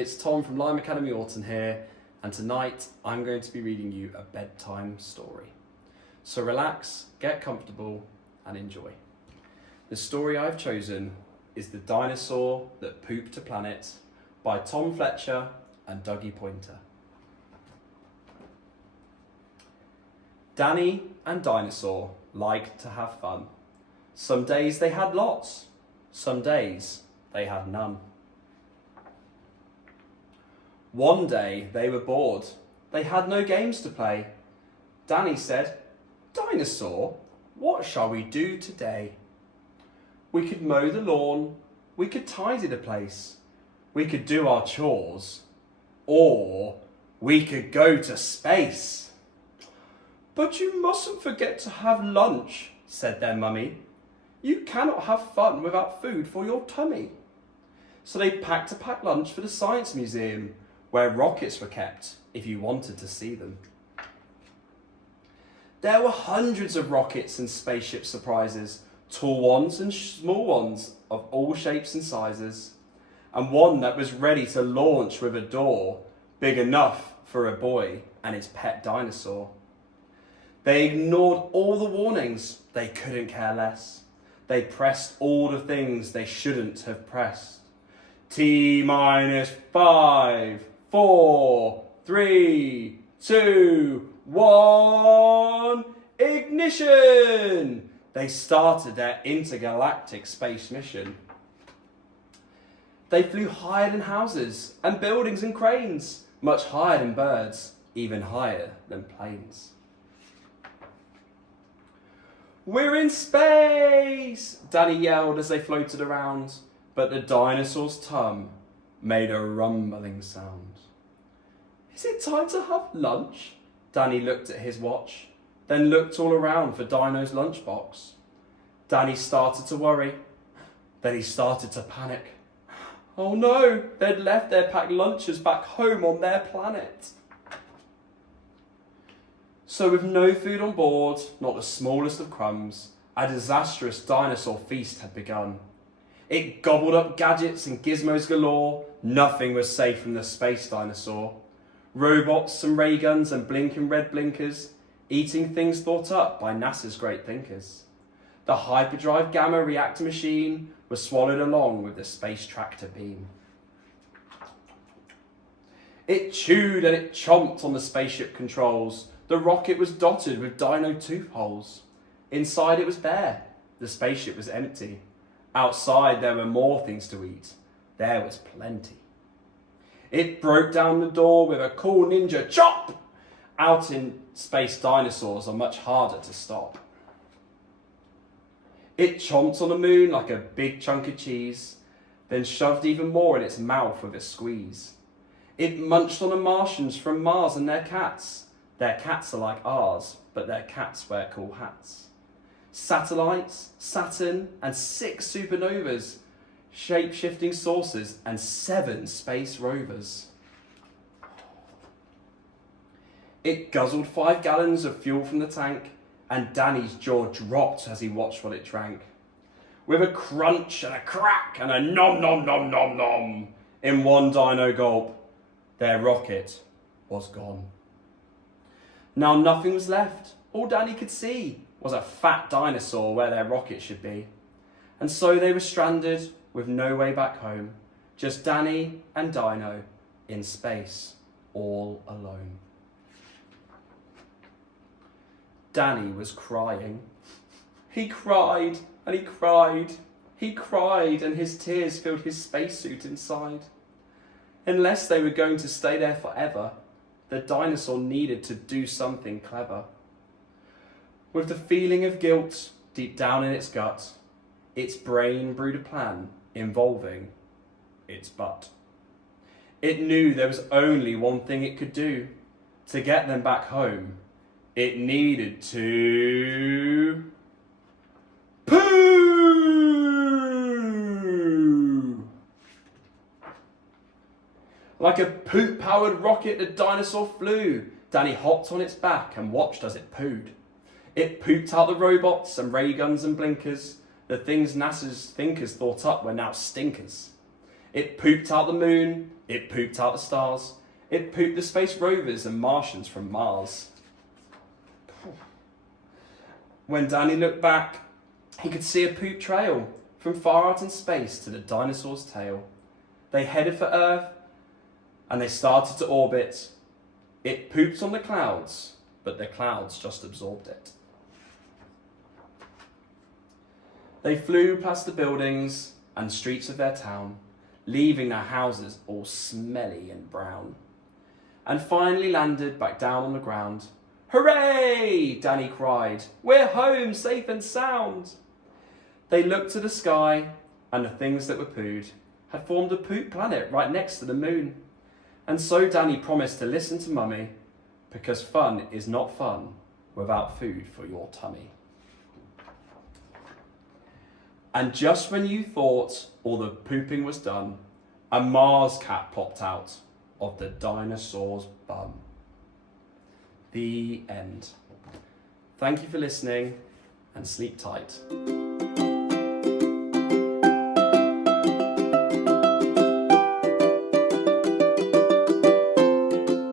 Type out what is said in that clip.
it's Tom from Lime Academy Autumn here, and tonight I'm going to be reading you a bedtime story. So relax, get comfortable, and enjoy. The story I've chosen is The Dinosaur That Pooped a Planet by Tom Fletcher and Dougie Pointer. Danny and Dinosaur liked to have fun. Some days they had lots, some days they had none. One day they were bored. They had no games to play. Danny said, "Dinosaur, what shall we do today? We could mow the lawn, we could tidy the place, we could do our chores, or we could go to space." "But you mustn't forget to have lunch," said their mummy. "You cannot have fun without food for your tummy." So they packed a packed lunch for the Science Museum, where rockets were kept if you wanted to see them. There were hundreds of rockets and spaceship surprises, tall ones and small ones of all shapes and sizes, and one that was ready to launch with a door big enough for a boy and his pet dinosaur. They ignored all the warnings, they couldn't care less. They pressed all the things they shouldn't have pressed. T-5, 4, 3, 2, 1, ignition! They started their intergalactic space mission. They flew higher than houses and buildings and cranes, much higher than birds, even higher than planes. "We're in space!" Danny yelled as they floated around, but the dinosaur's tum made a rumbling sound. "Is it time to have lunch?" Danny looked at his watch, then looked all around for Dino's lunchbox. Danny started to worry, then he started to panic. Oh no, they'd left their packed lunches back home on their planet. So with no food on board, not the smallest of crumbs, a disastrous dinosaur feast had begun. It gobbled up gadgets and gizmos galore. Nothing was safe from the space dinosaur. Robots and ray guns and blinking red blinkers, eating things thought up by NASA's great thinkers. The hyperdrive gamma reactor machine was swallowed along with the space tractor beam. It chewed and it chomped on the spaceship controls. The rocket was dotted with dino tooth holes. Inside it was bare. The spaceship was empty. Outside there were more things to eat. There was plenty. It broke down the door with a cool ninja chop. Out in space, dinosaurs are much harder to stop. It chomped on the moon like a big chunk of cheese, then shoved even more in its mouth with a squeeze. It munched on the Martians from Mars and their cats. Their cats are like ours, but their cats wear cool hats. Satellites, Saturn, and 6 supernovas, shape-shifting saucers, and 7 space rovers. It guzzled 5 gallons of fuel from the tank, and Danny's jaw dropped as he watched what it drank. With a crunch and a crack and a nom nom nom nom nom, in one dino gulp, their rocket was gone. Now nothing was left. All Danny could see was a fat dinosaur where their rocket should be. And so they were stranded with no way back home. Just Danny and Dino in space, all alone. Danny was crying. He cried and he cried. He cried and his tears filled his spacesuit inside. Unless they were going to stay there forever, the dinosaur needed to do something clever. With the feeling of guilt deep down in its gut, its brain brewed a plan involving its butt. It knew there was only one thing it could do. To get them back home, it needed to poo! Like a poop-powered rocket, the dinosaur flew. Danny hopped on its back and watched as it pooed. It pooped out the robots and ray guns and blinkers. The things NASA's thinkers thought up were now stinkers. It pooped out the moon, it pooped out the stars, it pooped the space rovers and Martians from Mars. When Danny looked back, he could see a poop trail from far out in space to the dinosaur's tail. They headed for Earth and they started to orbit. It pooped on the clouds, but the clouds just absorbed it. They flew past the buildings and streets of their town, leaving their houses all smelly and brown, and finally landed back down on the ground. "Hooray!" Danny cried. "We're home, safe and sound." They looked to the sky, and the things that were pooed had formed a poop planet right next to the moon. And so Danny promised to listen to Mummy, because fun is not fun without food for your tummy. And just when you thought all the pooping was done, a Mars cat popped out of the dinosaur's bum. The end. Thank you for listening and sleep tight.